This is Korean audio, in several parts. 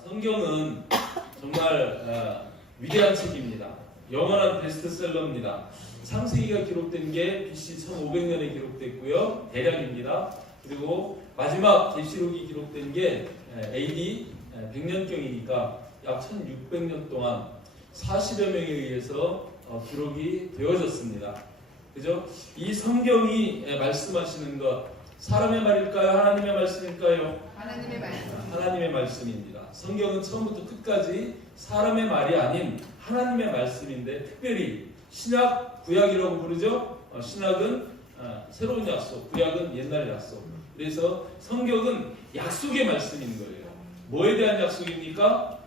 성경은 정말 위대한 책입니다. 영원한 베스트셀러입니다. 창세기가 기록된 게 BC 1500년에 기록됐고요. 대량입니다. 그리고 마지막 계시록이 기록된 게 AD 100년경이니까 약 1600년 동안 40여 명에 의해서 기록이 되어졌습니다. 그죠? 이 성경이 말씀하시는 것, 사람의 말일까요? 하나님의 말씀일까요? 하나님의 말씀. 하나님의 말씀입니다. 성경은 처음부터 끝까지 사람의 말이 아닌 하나님의 말씀인데, 특별히 신약, 구약이라고 부르죠. 신약은 새로운 약속, 구약은 옛날 약속. 그래서 성경은 약속의 말씀인 거예요. 뭐에 대한 약속입니까?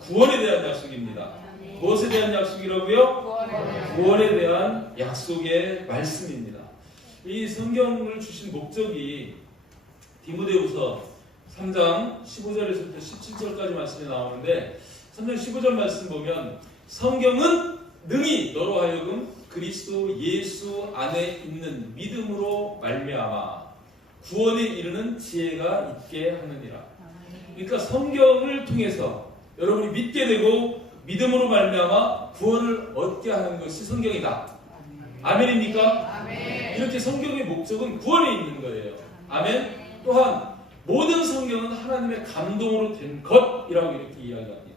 구원에 대한 약속입니다. 무엇에 대한 약속이라고요? 구원에 대한 약속의 말씀입니다. 이 성경을 주신 목적이 디모데후서 3장 15절에서부터 17절까지 말씀이 나오는데, 3장 15절 말씀 보면 성경은 능히 너로 하여금 그리스도 예수 안에 있는 믿음으로 말미암아 구원에 이르는 지혜가 있게 하느니라. 그러니까 성경을 통해서 여러분이 믿게 되고 믿음으로 말미암아 구원을 얻게 하는 것이 성경이다. 아멘입니까? 아멘. 이렇게 성경의 목적은 구원에 있는 거예요. 아멘. 또한 모든 성경은 하나님의 감동으로 된 것이라고 이렇게 이야기합니다.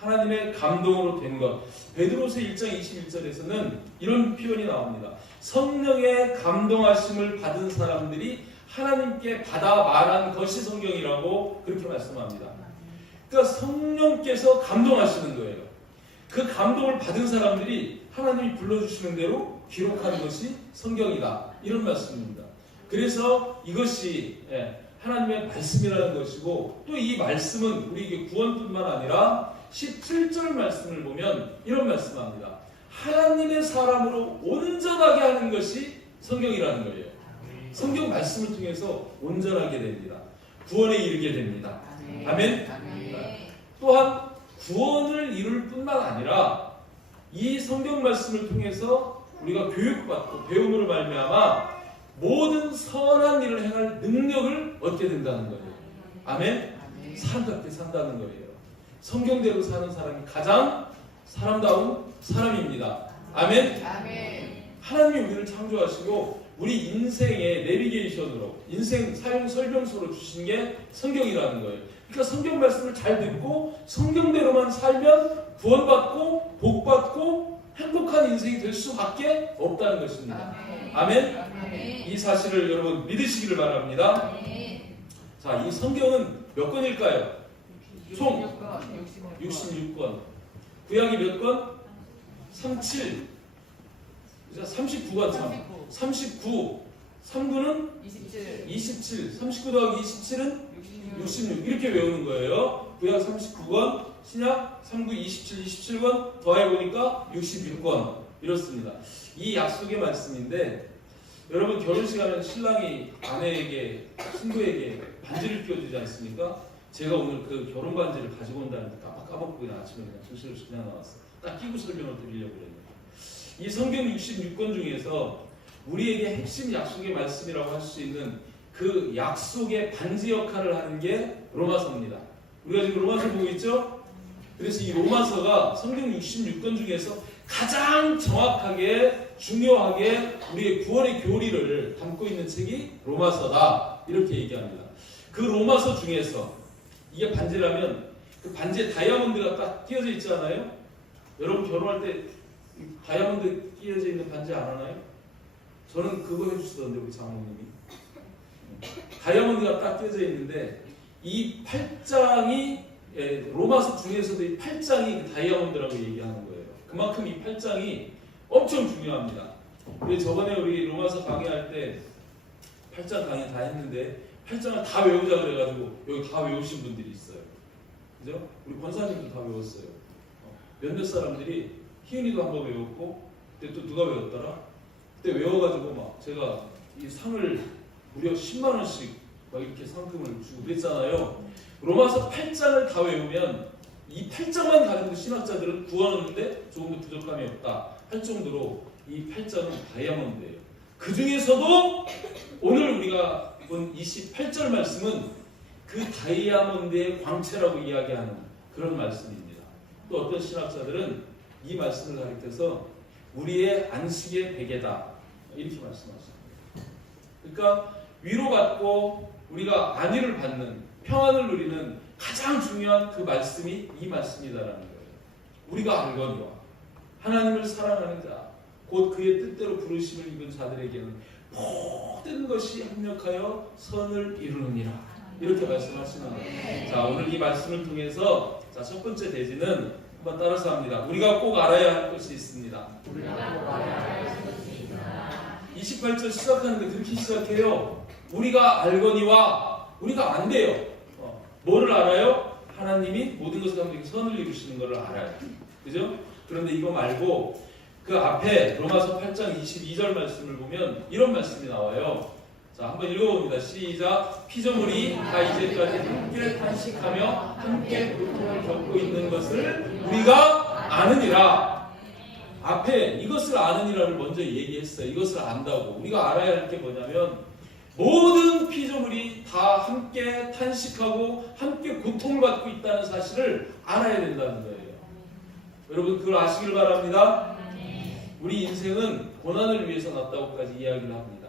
하나님의 감동으로 된 것. 베드로서 1장 21절에서는 이런 표현이 나옵니다. 성령의 감동하심을 받은 사람들이 하나님께 받아 말한 것이 성경이라고 그렇게 말씀합니다. 그러니까 성령께서 감동하시는 거예요. 그 감동을 받은 사람들이 하나님이 불러주시는 대로 기록한 것이 성경이다. 이런 말씀입니다. 그래서 이것이 하나님의 말씀이라는 것이고, 또 이 말씀은 우리에게 구원뿐만 아니라 17절 말씀을 보면 이런 말씀합니다. 하나님의 사람으로 온전하게 하는 것이 성경이라는 거예요. 성경 말씀을 통해서 온전하게 됩니다. 구원에 이르게 됩니다. 아멘. 또한 구원을 이룰 뿐만 아니라 이 성경 말씀을 통해서 우리가 교육받고 배움으로 말미암아 모든 선한 일을 행할 능력을 얻게 된다는 거예요. 아멘. 사람답게 산다는 거예요. 성경대로 사는 사람이 가장 사람다운 사람입니다. 아멘. 하나님이 우리를 창조하시고 우리 인생의 내비게이션으로, 인생 사용 설명서로 주신 게 성경이라는 거예요. 그러니까 성경 말씀을 잘 듣고 성경대로만 살면 구원받고 복받고 행복한 인생이 될 수밖에 없다는 것입니다. 아멘. 이 사실을 여러분 믿으시기를 바랍니다. 자, 이 성경은 몇 권일까요? 총 66권. 구약이 몇 권? 37. 39권 참. 39. 3구는 27. 39 더하기 27은 66. 이렇게 외우는 거예요. 구약 39권, 신약 3구 27, 27권 더해보니까 66권. 이렇습니다. 이 약속의 말씀인데, 여러분 결혼식 하면 신랑이 아내에게, 친구에게 반지를 끼워주지 않습니까? 제가 오늘 그 결혼 반지를 가지고 온다는데 까먹고 그냥 아침에 그냥 정신없이 그냥 나왔어요. 딱 끼고 설명을 드리려고 그랬는데, 이 성경 66권 중에서 우리에게 핵심 약속의 말씀이라고 할 수 있는 그 약속의 반지 역할을 하는 게 로마서입니다. 우리가 지금 로마서 보고 있죠? 그래서 이 로마서가 성경 66권 중에서 가장 정확하게 중요하게 우리의 구원의 교리를 담고 있는 책이 로마서다. 이렇게 얘기합니다. 그 로마서 중에서 이게 반지라면 그 반지에 다이아몬드가 딱 끼어져 있지 않아요? 여러분 결혼할 때 다이아몬드 끼어져 있는 반지 안 하나요? 저는 그거 해주시던데 우리 장모님이. 다이아몬드가 딱 끼어져 있는데 이 8장이 로마서 중에서도 이 8장이 다이아몬드라고 얘기하는 거예요. 그만큼 이 8장이 엄청 중요합니다. 저번에 우리 로마서 강의할 때 8장 강의 다 했는데 8장을 다 외우자 그래가지고 여기 다 외우신 분들이 있어요. 그죠? 우리 권사님도 다 외웠어요. 몇몇 사람들이 희은이도 한번 외웠고, 그때 또 누가 외웠더라? 그때 외워가지고 막 제가 이 상을 무려 10만 원씩 막 이렇게 상금을 주고 그랬잖아요. 로마서 8장을 다 외우면 이 8장만 가지고 신학자들은 구원 얻는데 조금도 부족함이 없다 할 정도로 이 8장은 다이아몬드예요. 그 중에서도 오늘 우리가 본 28절 말씀은 그 다이아몬드의 광채라고 이야기하는 그런 말씀입니다. 또 어떤 신학자들은 이 말씀을 가리켜서 우리의 안식의 베개다 이렇게 말씀하십니다. 그러니까 위로받고 우리가 안위를 받는 평안을 누리는 가장 중요한 그 말씀이 이 말씀이다라는 거예요. 우리가 알거니와 하나님을 사랑하는 자 곧 그의 뜻대로 부르심을 입은 자들에게는 모든 것이 합력하여 선을 이루느니라 이렇게 말씀하시는 거예요. 자, 오늘 이 말씀을 통해서 자, 첫 번째 대지는 한번 따라서 합니다. 우리가 꼭 알아야 할 것이 있습니다. 28절 시작하는데 그렇게 시작해요. 우리가 알거니와 우리가 안 돼요. 뭐를 알아요? 하나님이 모든 것을 함께 선을 이루시는 것을 알아요. 그죠? 그런데 이거 말고 그 앞에 로마서 8장 22절 말씀을 보면 이런 말씀이 나와요. 자, 한번 읽어봅니다. 시작. 피조물이 다 이제까지 함께 탄식하며 함께 고통을 겪고 있는 것을 우리가 아느니라. 앞에 이것을 아느니라를 먼저 얘기했어요. 이것을 안다고. 우리가 알아야 할 게 뭐냐면 모든 피조물이 다 함께 탄식하고 함께 고통을 받고 있다는 사실을 알아야 된다는 거예요. 여러분 그걸 아시길 바랍니다. 우리 인생은 고난을 위해서 났다고까지 이야기를 합니다.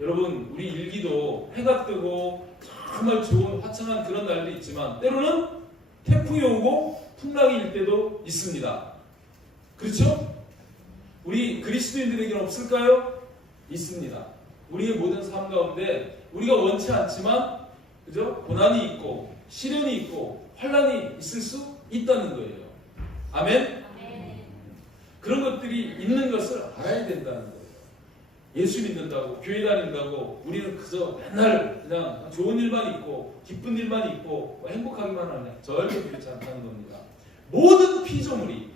여러분 우리 일기도 해가 뜨고 정말 좋은 화창한 그런 날도 있지만 때로는 태풍이 오고 풍랑이 일 때도 있습니다. 그렇죠? 우리 그리스도인들에게는 없을까요? 있습니다. 우리의 모든 삶 가운데 우리가 원치 않지만 그죠? 고난이 있고 시련이 있고 환난이 있을 수 있다는 거예요. 아멘? 그런 것들이 있는 것을 알아야 된다는 거예요. 예수 믿는다고 교회 다닌다고 우리는 그저 맨날 그냥 좋은 일만 있고 기쁜 일만 있고 행복하기만 하냐? 절대 그렇지 않다는 겁니다. 모든 피조물이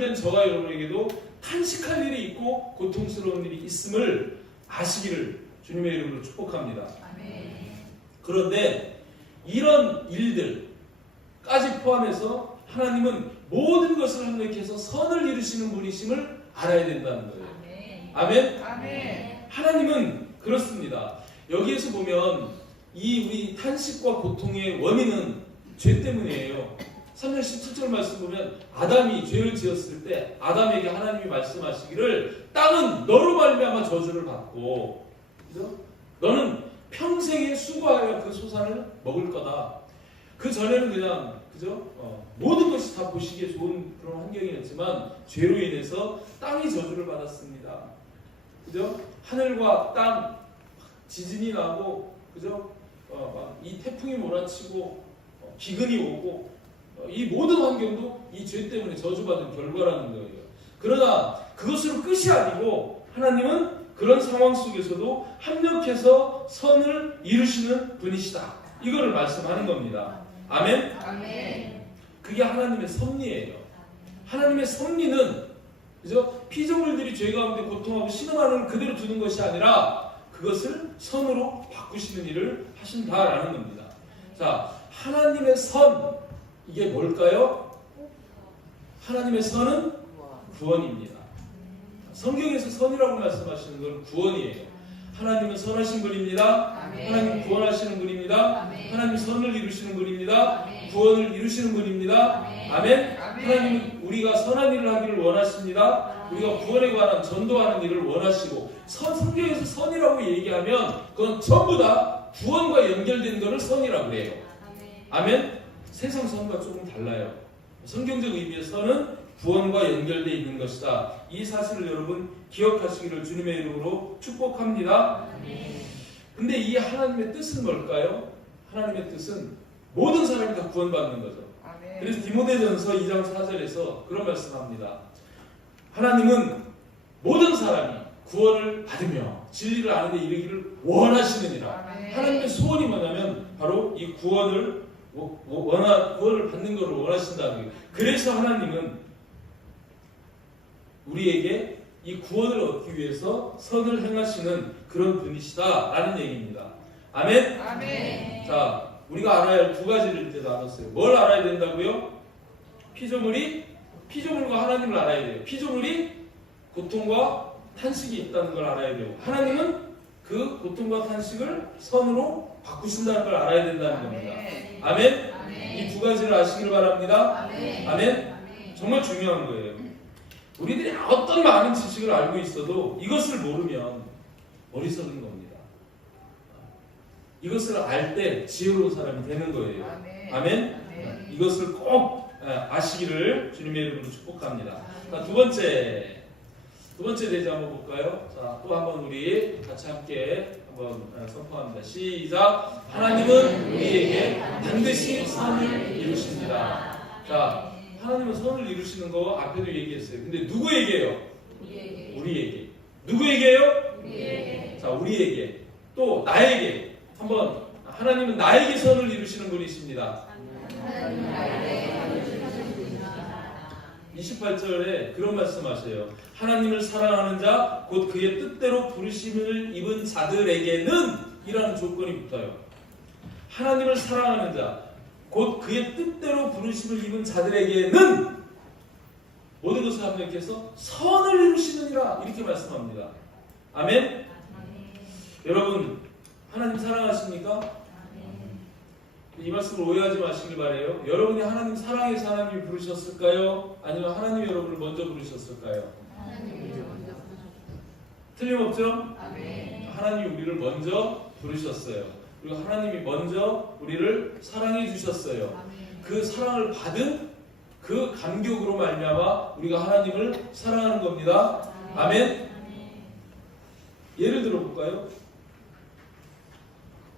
된 저와 여러분에게도 탄식할 일이 있고 고통스러운 일이 있음을 아시기를 주님의 이름으로 축복합니다. 그런데 이런 일들까지 포함해서 하나님은 모든 것을 합력해서 선을 이루시는 분이심을 알아야 된다는 거예요. 아멘? 하나님은 그렇습니다. 여기에서 보면 이 우리 탄식과 고통의 원인은 죄 때문이에요. 3장 17절 말씀 보면 아담이 죄를 지었을 때 아담에게 하나님이 말씀하시기를 땅은 너로 말미암아 저주를 받고 그죠? 너는 평생에 수고하여 그 소산을 먹을 거다. 그 전에는 그냥 그죠? 모든 것이 다 보시기에 좋은 그런 환경이었지만 죄로 인해서 땅이 저주를 받았습니다. 그죠? 하늘과 땅 지진이 나고 그죠? 이 태풍이 몰아치고 기근이 오고 이 모든 환경도 이 죄 때문에 저주받은 결과라는 거예요. 그러나 그것으로 끝이 아니고 하나님은 그런 상황 속에서도 합력해서 선을 이루시는 분이시다. 이거를 말씀하는 겁니다. 아멘? 그게 하나님의 섭리예요. 하나님의 섭리는 그죠? 피조물들이 죄 가운데 고통하고 신음하는 걸 그대로 두는 것이 아니라 그것을 선으로 바꾸시는 일을 하신다라는 겁니다. 자, 하나님의 선 이게 뭘까요? 하나님의 선은 구원입니다. 성경에서 선이라고 말씀하시는 건 구원이에요. 하나님은 선하신 분입니다. 하나님 구원하시는 분입니다. 하나님 선을 이루시는 분입니다. 구원을 이루시는 분입니다. 아멘. 하나님은 우리가 선한 일을 하기를 원하십니다. 우리가 구원에 관한 전도하는 일을 원하시고 성경에서 선이라고 얘기하면 그건 전부 다 구원과 연결된 것을 선이라고 해요. 아멘. 세상 선과 조금 달라요. 성경적 의미의 선은 구원과 연결되어 있는 것이다. 이 사실을 여러분 기억하시기를 주님의 이름으로 축복합니다. 근데 이 하나님의 뜻은 뭘까요? 하나님의 뜻은 모든 사람이 다 구원받는 거죠. 그래서 디모데전서 2장 4절에서 그런 말씀합니다. 하나님은 모든 사람이 구원을 받으며 진리를 아는 데 이르기를 원하시느니라. 하나님의 소원이 뭐냐면 바로 이 구원을 받는 것을 원하신다는 거예요. 그래서 하나님은 우리에게 이 구원을 얻기 위해서 선을 행하시는 그런 분이시다라는 얘기입니다. 아멘? 자, 우리가 알아야 할 두 가지를 이제 나눴어요. 뭘 알아야 된다고요? 피조물과 하나님을 알아야 돼요. 피조물이 고통과 탄식이 있다는 걸 알아야 돼요. 하나님은 그 고통과 탄식을 선으로 바꾸신다는 걸 알아야 된다는 겁니다. 아멘? 이 두 가지를 아시길 바랍니다. 아멘? 정말 중요한 거예요. 우리들이 어떤 많은 지식을 알고 있어도 이것을 모르면 어리석은 겁니다. 이것을 알 때 지혜로운 사람이 되는 거예요. 아멘? 이것을 꼭 아시기를 주님의 이름으로 축복합니다. 자, 두 번째 대지 한번 볼까요? 자, 또 한번 우리 같이 함께 한번 선포합니다. 시작. 하나님은 우리에게 반드시 선을 이루십니다. 자, 하나님은 선을 이루시는 거 앞에도 얘기했어요. 근데 누구에게요? 우리에게. 누구에게요? 우리에게. 자, 우리에게. 또 나에게. 한번 하나님은 나에게 선을 이루시는 분이십니다. 28절에 그런 말씀하세요. 하나님을 사랑하는 자, 곧 그의 뜻대로 부르심을 입은 자들에게는 이라는 조건이 붙어요. 하나님을 사랑하는 자, 곧 그의 뜻대로 부르심을 입은 자들에게는 모든 것을 하나님께서 선을 이루시느니라 이렇게 말씀합니다. 아멘? 여러분 하나님 사랑하십니까? 이 말씀을 오해하지 마시길 바래요. 여러분이 하나님 사랑해서 하나님이 부르셨을까요? 아니면 하나님이 여러분을 먼저 부르셨을까요? 틀림없죠? 하나님이 우리를 먼저 부르셨어요. 그리고 하나님이 먼저 우리를 사랑해 주셨어요. 그 사랑을 받은 그 감격으로 말미암아 우리가 하나님을 사랑하는 겁니다. 아멘? 예를 들어 볼까요?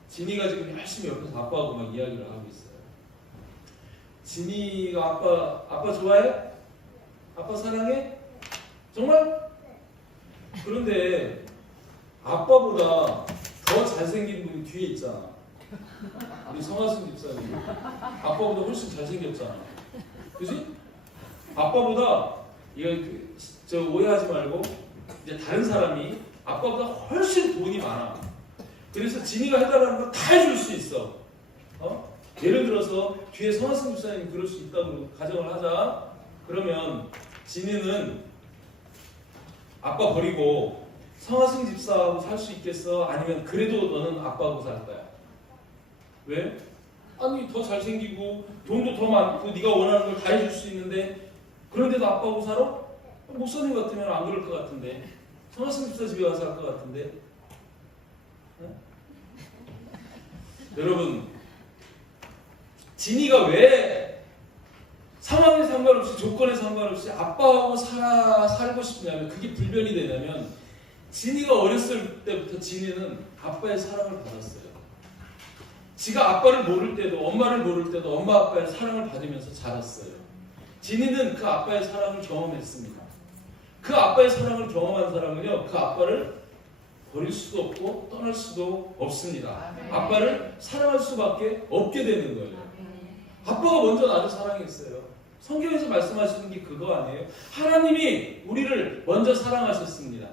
진이가 지금 열심히 옆에서 아빠하고 막 이야기를 하고 있어요. 진이가 아빠 좋아해? 아빠 사랑해? 정말? 그런데 아빠보다 더 잘생긴 분이 뒤에 있잖아. 우리 성하순 집사님. 아빠보다 훨씬 잘생겼잖아. 그지? 아빠보다 저 오해하지 말고 이제 다른 사람이 아빠보다 훨씬 돈이 많아. 그래서 진이가 해달라는 거 다 해줄 수 있어. 예를 들어서 뒤에 성하승 집사님이 그럴 수 있다고 가정을 하자. 그러면 진이는 아빠 버리고 성하승 집사하고 살 수 있겠어? 아니면 그래도 너는 아빠하고 살 거야? 왜? 아니 더 잘생기고 돈도 더 많고 네가 원하는 걸 다 해줄 수 있는데 그런데도 아빠하고 살아? 목사님 같으면 안 그럴 것 같은데 성하승 집사 집에 와서 할 것 같은데 여러분 진이가 왜 상황에 상관없이 조건에 상관없이 아빠하고 살고 싶냐면 그게 불변이 되냐면 진이가 어렸을 때부터 진이는 아빠의 사랑을 받았어요. 지가 아빠를 모를 때도 엄마를 모를 때도 엄마 아빠의 사랑을 받으면서 자랐어요. 진이는 그 아빠의 사랑을 경험했습니다. 그 아빠의 사랑을 경험한 사람은요 그 아빠를 버릴 수도 없고 떠날 수도 없습니다. 아빠를 사랑할 수밖에 없게 되는 거예요. 아빠가 먼저 나를 사랑했어요. 성경에서 말씀하시는 게 그거 아니에요? 하나님이 우리를 먼저 사랑하셨습니다.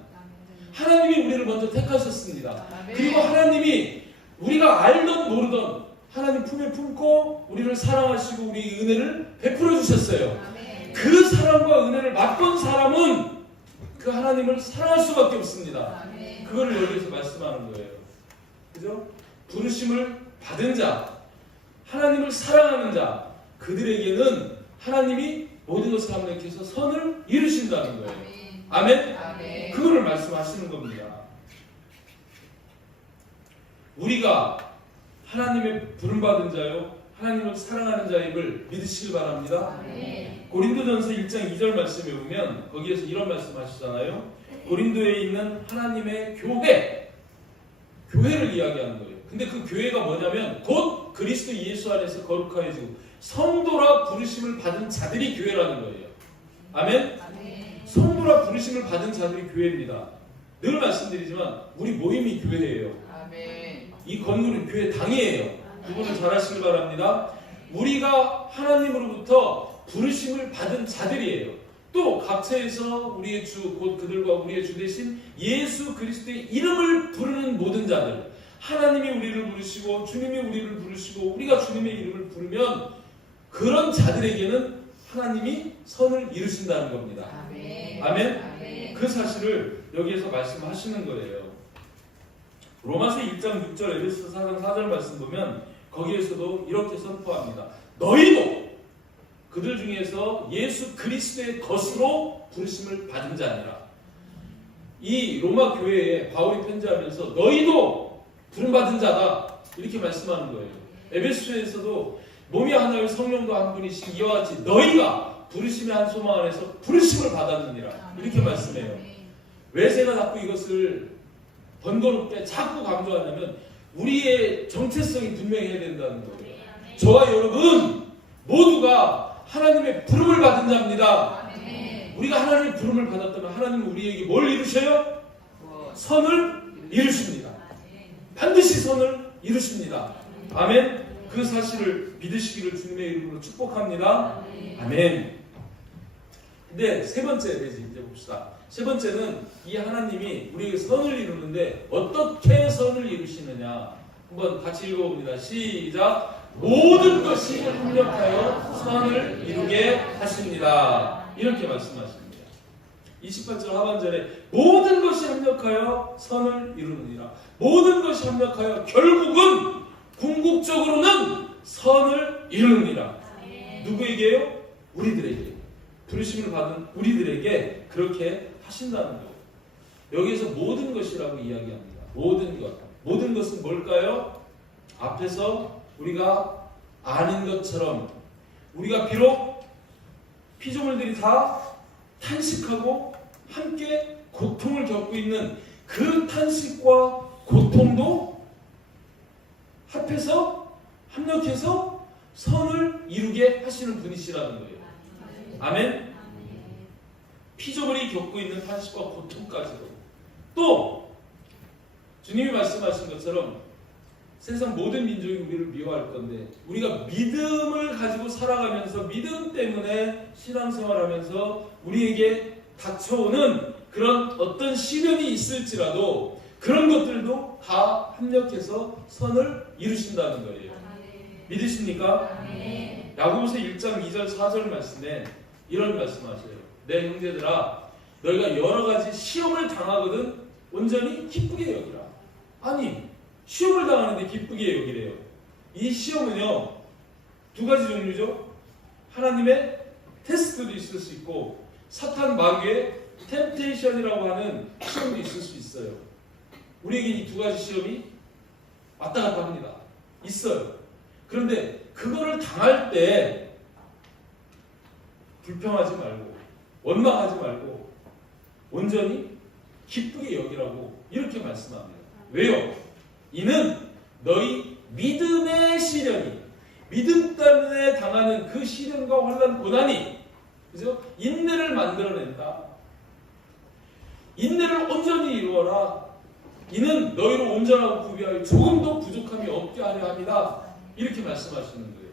하나님이 우리를 먼저 택하셨습니다. 그리고 하나님이 우리가 알던 모르던 하나님 품에 품고 우리를 사랑하시고 우리 은혜를 베풀어 주셨어요. 그 사랑과 은혜를 맛본 사람은 그 하나님을 사랑할 수밖에 없습니다. 그거를 여기서 말씀하는 거예요. 그죠? 부르심을 받은 자, 하나님을 사랑하는 자, 그들에게는 하나님이 모든 것을 하나님께서 선을 이루신다는 거예요. 아멘? 그거를 말씀하시는 겁니다. 우리가 하나님의 부름받은 자요, 하나님을 사랑하는 자임을 믿으시길 바랍니다. 고린도전서 1장 2절 말씀에 보면 거기에서 이런 말씀 하시잖아요. 고린도에 있는 하나님의 교회를 이야기하는 거예요. 근데 그 교회가 뭐냐면 곧 그리스도 예수 안에서 거룩하여지고 성도라 부르심을 받은 자들이 교회라는 거예요. 아멘? 성도라 부르심을 받은 자들이 교회입니다. 늘 말씀드리지만 우리 모임이 교회예요. 이 건물은 교회 당이에요. 그거는 잘 아시길 바랍니다. 우리가 하나님으로부터 부르심을 받은 자들이에요. 또 각처에서 우리의 주, 곧 그들과 우리의 주 대신 예수 그리스도의 이름을 부르는 모든 자들, 하나님이 우리를 부르시고 주님이 우리를 부르시고 우리가 주님의 이름을 부르면 그런 자들에게는 하나님이 선을 이루신다는 겁니다. 아멘? 그 사실을 여기에서 말씀하시는 거예요. 로마서 1장 6절, 에베소서 4장 4절 말씀 보면 거기에서도 이렇게 선포합니다. 너희도 그들 중에서 예수 그리스도의 것으로 부르심을 받은 자니라. 이 로마 교회에 바울이 편지하면서 너희도 부름받은 자다 이렇게 말씀하는 거예요. 에베소서에서도 몸이 하나요 성령도 한 분이신 이와 같이 너희가 부르심의 한 소망 안에서 부르심을 받았느니라 이렇게 말씀해요. 왜 제가 자꾸 이것을 번거롭게 자꾸 강조하냐면 우리의 정체성이 분명해야 된다는 거예요. 저와 여러분 모두가 하나님의 부름을 받은 자입니다. 우리가 하나님의 부름을 받았다면 하나님은 우리에게 뭘 이루셔요? 선을 이루십니다. 반드시 선을 이루십니다. 아멘. 그 사실을 믿으시기를 주님의 이름으로 축복합니다. 아멘. 근데 세 번째 되지 이제 봅시다. 세 번째는 이 하나님이 우리에게 선을 이루는데 어떻게 선을 이루시느냐 한번 같이 읽어봅니다. 시작. 모든 것이 합력하여 선을 이루게 하십니다. 이렇게 말씀하십니다. 28절 하반절에 모든 것이 합력하여 선을 이루느니라. 모든 것이 합력하여 결국은 궁극적으로는 선을 이루느니라. 누구에게요? 우리들에게. 부르심을 받은 우리들에게 그렇게 하신다는 거예요. 여기에서 모든 것이라고 이야기합니다. 모든 것. 모든 것은 뭘까요? 앞에서 우리가 아는 것처럼 우리가 비록 피조물들이 다 탄식하고 함께 고통을 겪고 있는 그 탄식과 고통도 합해서 합력해서 선을 이루게 하시는 분이시라는 거예요. 아멘. 피조물이 겪고 있는 탄식과 고통까지도 또 주님이 말씀하신 것처럼 세상 모든 민족이 우리를 미워할 건데 우리가 믿음을 가지고 살아가면서 믿음 때문에 신앙생활하면서 우리에게 닥쳐오는 그런 어떤 시련이 있을지라도 그런 것들도 다 합력해서 선을 이루신다는 거예요. 믿으십니까? 야고보서 1장 2절 4절 말씀에 이런 말씀하세요. 내 형제들아 너희가 여러 가지 시험을 당하거든 온전히 기쁘게 여기라. 아니 시험을 당하는데 기쁘게 여기래요. 이 시험은요 두 가지 종류죠. 하나님의 테스트도 있을 수 있고 사탄 마귀의 템테이션이라고 하는 시험도 있을 수 있어요. 우리에게 이 두 가지 시험이 왔다 갔다 합니다. 있어요. 그런데 그거를 당할 때 불평하지 말고 원망하지 말고 온전히 기쁘게 여기라고 이렇게 말씀합니다. 왜요? 이는 너희 믿음의 시련이 믿음 때문에 당하는 그 시련과 환난 고난이 그죠? 인내를 만들어낸다. 인내를 온전히 이루어라. 이는 너희로 온전하고 구비하여 조금도 부족함이 없게 하려 합니다. 이렇게 말씀하시는 거예요.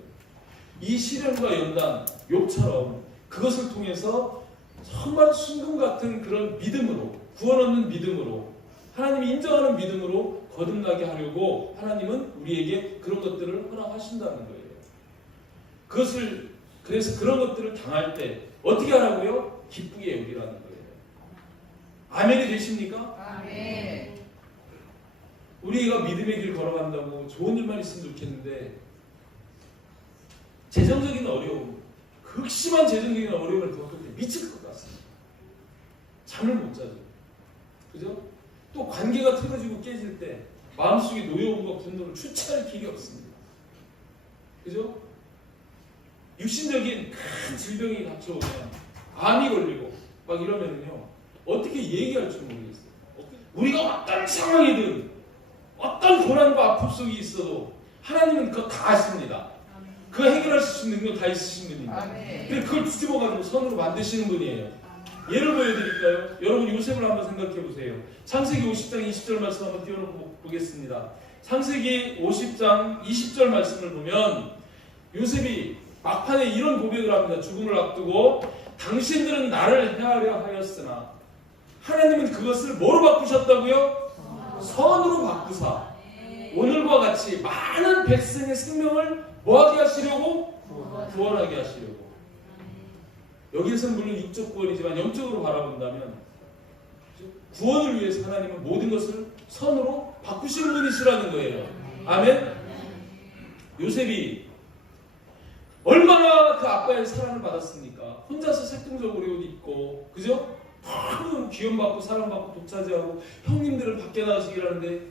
이 시련과 연단, 욕처럼 그것을 통해서 정말 순금 같은 그런 믿음으로 구원 얻는 믿음으로 하나님이 인정하는 믿음으로 거듭나게 하려고 하나님은 우리에게 그런 것들을 허락하신다는 거예요. 그래서 그런 것들을 당할 때 어떻게 하라고요? 기쁘게 여기라는 거예요. 아멘이 되십니까? 아멘. 우리가 믿음의 길 걸어간다고 좋은 일만 있으면 좋겠는데 재정적인 어려움, 극심한 재정적인 어려움을 겪을 때 미칠 것 같습니다. 잠을 못 자죠. 그죠? 또 관계가 틀어지고 깨질 때 마음속에 노여움과 분노를 주체할 길이 없습니다. 그죠? 육신적인 큰 질병이 닥쳐오면 암이 걸리고 막 이러면요 어떻게 얘기할 줄 모르겠어요. 우리가 어떤 상황이든 어떤 고난과 아픔 속에 있어도 하나님은 그거 다 아십니다. 그거 해결하실 수 있는 능력 다 있으신 분입니다. 근데 그걸 뒤집어가지고 선으로 만드시는 분이에요. 예를 보여드릴까요? 여러분 요셉을 한번 생각해 보세요. 창세기 50장 20절 말씀 한번 띄워놓고 보겠습니다. 창세기 50장 20절 말씀을 보면 요셉이 막판에 이런 고백을 합니다. 죽음을 앞두고 당신들은 나를 해하려 하였으나 하나님은 그것을 뭐로 바꾸셨다고요? 선으로 바꾸사 오늘과 같이 많은 백성의 생명을 뭐하게 하시려고? 구원하게 하시려고. 여기에서는 물론 육적 구원이지만 영적으로 바라본다면 구원을 위해서 하나님은 모든 것을 선으로 바꾸시는 분이시라는 거예요. 아멘. 요셉이 얼마나 그 아빠의 사랑을 받았습니까? 혼자서 색동적으로 옷 입고, 그죠? 너무 귀염받고 사랑받고 독차지하고 형님들은 밖에 나가서 일하는데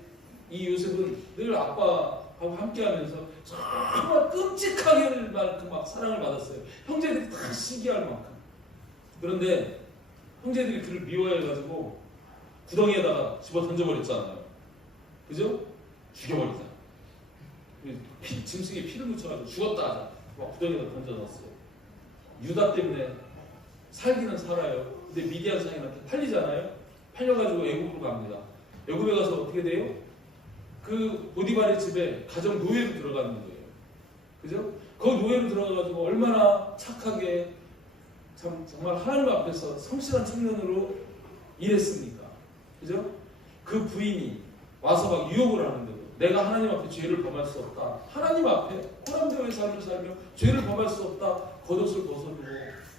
이 요셉은 늘 아빠하고 함께하면서 정말 끔찍하게 만큼 막 사랑을 받았어요. 형제들이 다 시기할 만큼. 그런데 형제들이 그를 미워해가지고 구덩이에다가 집어 던져버렸잖아요. 그죠? 죽여버리자. 짐승에 피를 묻혀가지고 죽었다. 막 구덩이에다 던져놨어요. 유다 때문에 살기는 살아요. 근데 미디안 상인한테 팔리잖아요. 팔려가지고 애굽으로 갑니다. 애굽에 가서 어떻게 돼요? 그 보디발의 집에 가정 노예로 들어가는 거예요. 그죠? 거기 노예로 들어가가지고 얼마나 착하게 정말 하나님 앞에서 성실한 청년으로 일했습니까? 그죠? 그 부인이 와서 막 유혹을 하는 거예요. 내가 하나님 앞에 죄를 범할 수 없다. 하나님 앞에 호람대오의 삶을 살며 죄를 범할 수 없다. 겉옷을 벗어두고,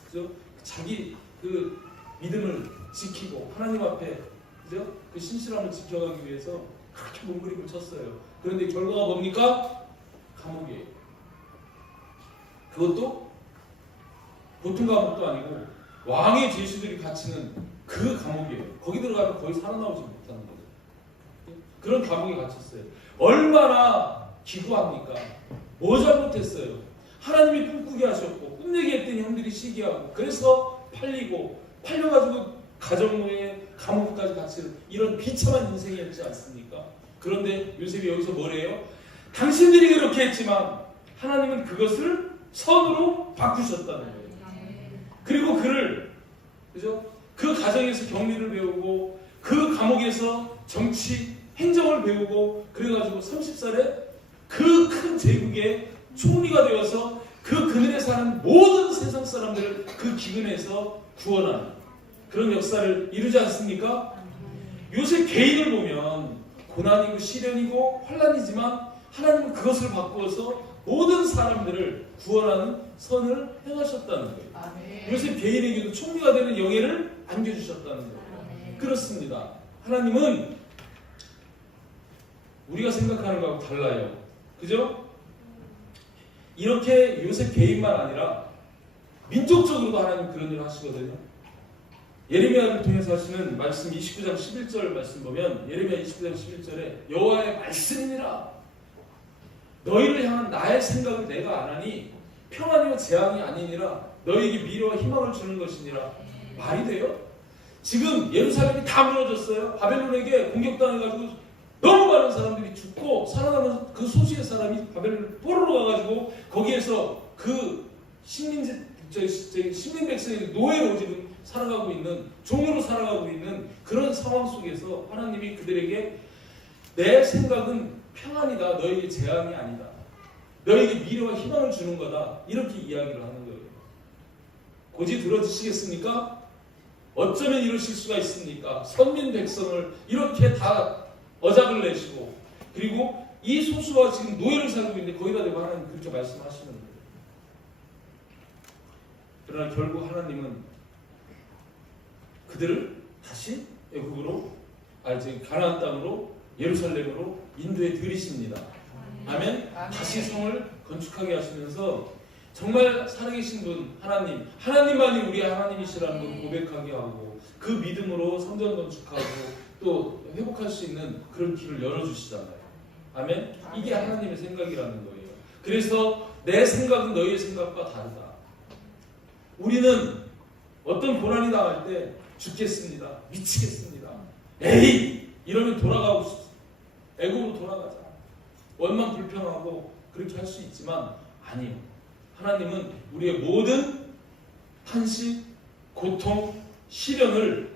그죠? 자기 그 믿음을 지키고 하나님 앞에, 그죠? 그 신실함을 지켜가기 위해서 그렇게 몸부림을 쳤어요. 그런데 결과가 뭡니까? 감옥이에요. 그것도 보통 감옥도 아니고 왕의 죄수들이 갇히는 그 감옥이에요. 거기 들어가면 거의 살아나오지 못하는 거죠. 그런 감옥에 갇혔어요. 얼마나 기구합니까? 뭐 잘못했어요? 하나님이 꿈꾸게 하셨고 꿈내게 했더니 형들이 시기하고 그래서 팔려가지고 가정노예 감옥까지 갇히는 이런 비참한 인생이었지 않습니까? 그런데 요셉이 여기서 뭐래요? 당신들이 그렇게 했지만 하나님은 그것을 선으로 바꾸셨다는 거예요. 그리고 그를, 그죠? 그 가정에서 경리를 배우고 그 감옥에서 정치 행정을 배우고 그래가지고 30살에 그 큰 제국의 총리가 되어서 그 그늘에 사는 모든 세상 사람들을 그 기근에서 구원하는 그런 역사를 이루지 않습니까? 요새 개인을 보면 고난이고 시련이고 환난이지만 하나님은 그것을 바꾸어서 모든 사람들을 구원하는 선을 행하셨다는 거예요. 요새 개인에게도 총리가 되는 영예를 안겨주셨다는 거예요. 그렇습니다. 하나님은 우리가 생각하는 거하고 달라요. 그죠? 이렇게 요셉 개인만 아니라 민족적으로도 하나님 그런 일을 하시거든요. 예레미야를 통해서 하시는 말씀 29장 11절 말씀 보면 예레미야 29장 11절에 여호와의 말씀이니라 너희를 향한 나의 생각을 내가 안 하니 평안이요 재앙이 아니니라 너희에게 미래와 희망을 주는 것이니라. 말이 돼요? 지금 예루살렘이 다 무너졌어요. 바벨론에게 공격당해가지고 너무 많은 사람들이 죽고 살아남은 그 소수의 사람이 바벨론 포로로 가가지고 거기에서 그 식민 백성의 노예로 지금 살아가고 있는 종으로 살아가고 있는 그런 상황 속에서 하나님이 그들에게 내 생각은 평안이다. 너에게 재앙이 아니다. 너에게 미래와 희망을 주는 거다. 이렇게 이야기를 하는 거예요. 고지 들어주시겠습니까? 어쩌면 이러실 수가 있습니까? 선민 백성을 이렇게 다 어작을 내시고 그리고 이 소수와 지금 노예를 살고 있는데 거기다 대고 하나님 그렇게 말씀하시는 거예요. 그러나 결국 하나님은 그들을 다시 애굽으로 가나안 땅으로 예루살렘으로 인도해 들이십니다. 아멘. 다시 성을 건축하게 하시면서 정말 살아계신 분 하나님만이 우리 하나님이시라는 걸 고백하게 하고 그 믿음으로 성전 건축하고 또 회복할 수 있는 그런 길을 열어주시잖아요. 아멘. 이게 하나님의 생각이라는 거예요. 그래서 내 생각은 너희의 생각과 다르다. 우리는 어떤 고난이 당할 때 죽겠습니다. 미치겠습니다. 에이! 이러면 돌아가고 싶습니다. 애굽으로 돌아가자. 원망 불평하고 그렇게 할 수 있지만 아니요. 하나님은 우리의 모든 한식, 고통, 시련을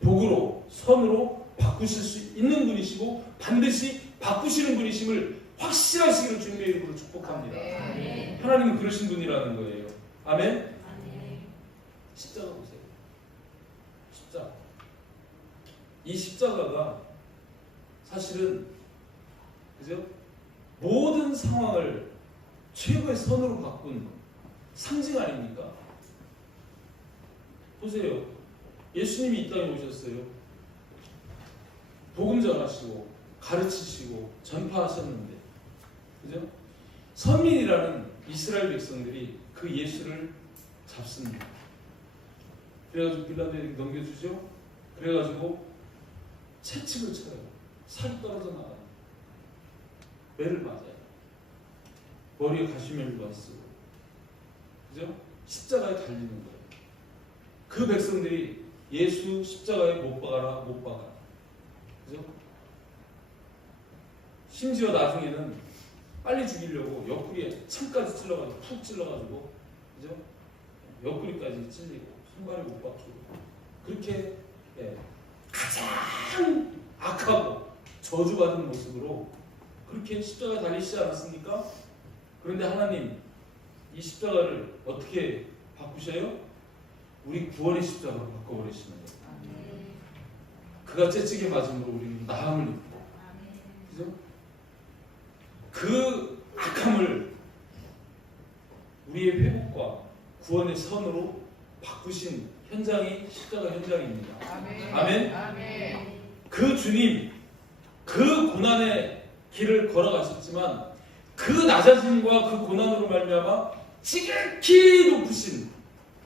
복으로, 선으로 바꾸실 수 있는 분이시고 반드시 바꾸시는 분이심을 확실하시기를 주님의 이름으로 축복합니다. 아멘. 하나님은 그러신 분이라는 거예요. 아멘. 십자가 보세요. 십자가. 이 십자가가 사실은 그죠? 모든 상황을 최고의 선으로 바꾼 상징 아닙니까? 보세요. 예수님이 이 땅에 오셨어요. 복음 전하시고 가르치시고 전파하셨는데, 그죠? 선민이라는 이스라엘 백성들이 그 예수를 잡습니다. 그래가지고 빌라도에게 넘겨주죠. 그래가지고 채찍을 쳐요. 살이 떨어져 나가요. 매를 맞아요. 머리에 가시멜로가 쓰고, 그죠? 십자가에 달리는 거예요. 그 백성들이 예수 십자가에 못 박아라, 못 박아. 그죠? 심지어 나중에는 빨리 죽이려고 옆구리에 창까지 찔러가지고, 푹 찔러가지고, 그죠? 옆구리까지 찔리고, 손발이 못 박히고, 그렇게, 가장 악하고 저주받은 모습으로 그렇게 십자가에 달리시지 않았습니까? 그런데 하나님, 이 십자가를 어떻게 바꾸셔요? 우리 구원의 십자가로 바꿔버리시는 거예요. 그가 채찍에 맞음으로 우리는 나음을 입고, 그죠? 그 악함을 우리의 회복과 구원의 선으로 바꾸신 현장이 십자가 현장입니다. 아멘. 아멘. 그 주님, 그 고난의 길을 걸어가셨지만 그 낮아짐과 그 고난으로 말미암아 지극히 높으신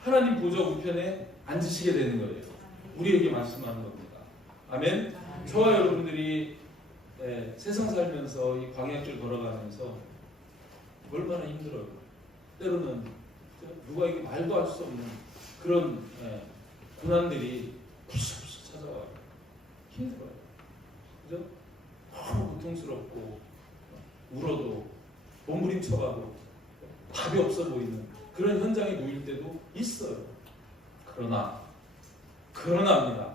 하나님 보좌 우편에 앉으시게 되는 거예요. 우리에게 말씀하는 겁니다. 아멘. 저와 여러분들이 세상 살면서 이 광야길 걸어가면서 얼마나 힘들어요. 때로는 누가에게 말도 할 수 없는 그런 고난들이 불쑥불쑥 찾아와요. 힘들어요. 그죠? 너무 고통스럽고 울어도 몸부림쳐가도 답이 없어 보이는 그런 현장에 놓일 때도 있어요. 그러나입니다.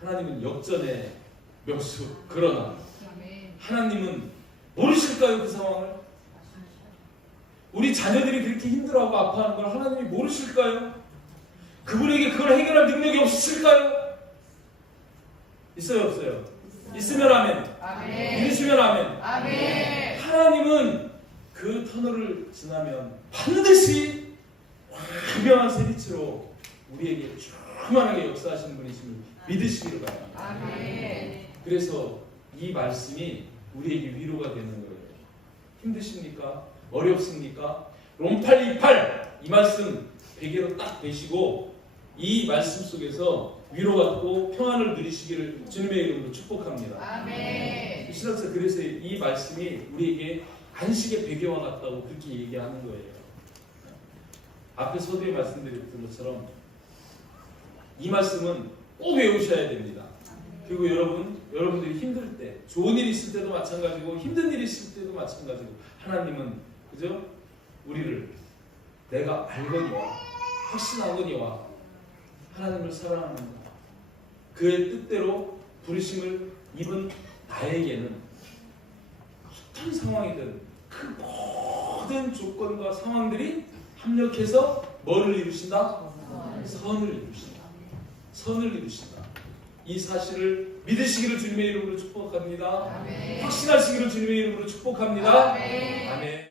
하나님은 역전의 명수. 그러나 하나님은 모르실까요? 그 상황을? 우리 자녀들이 그렇게 힘들어하고 아파하는 걸 하나님이 모르실까요? 그분에게 그걸 해결할 능력이 없으실까요? 있어요, 없어요? 있으면 아멘. 믿으시면 아멘. 하나님은 그 터널을 지나면 반드시 분명한 세리치로 우리에게 충만하게 역사하시는 분이심을 믿으시기를 바랍니다. 그래서 이 말씀이 우리에게 위로가 되는 거예요. 힘드십니까? 어렵습니까? 롬팔28 이 말씀 베개로 딱 베시고 이 말씀 속에서 위로받고 평안을 누리시기를 주님의 이름으로 축복합니다. 아멘. 신학자 그래서 이 말씀이 우리에게 안식의 베개와 같다고 그렇게 얘기하는 거예요. 앞에 서두에 말씀드렸던 것처럼 이 말씀은 꼭 외우셔야 됩니다. 그리고 여러분들이 힘들 때, 좋은 일이 있을 때도 마찬가지고 힘든 일이 있을 때도 마찬가지고 하나님은 그죠? 우리를 내가 알거니와 확신하거니와 하나님을 사랑하는가 그의 뜻대로 부르심을 입은 나에게는 어떤 상황이든 그 모든 조건과 상황들이 합력해서 뭐를 이루신다? 선을 이루신다. 선을 이루신다. 이 사실을 믿으시기를 주님의 이름으로 축복합니다. 아멘. 확신하시기를 주님의 이름으로 축복합니다. 아멘. 아멘.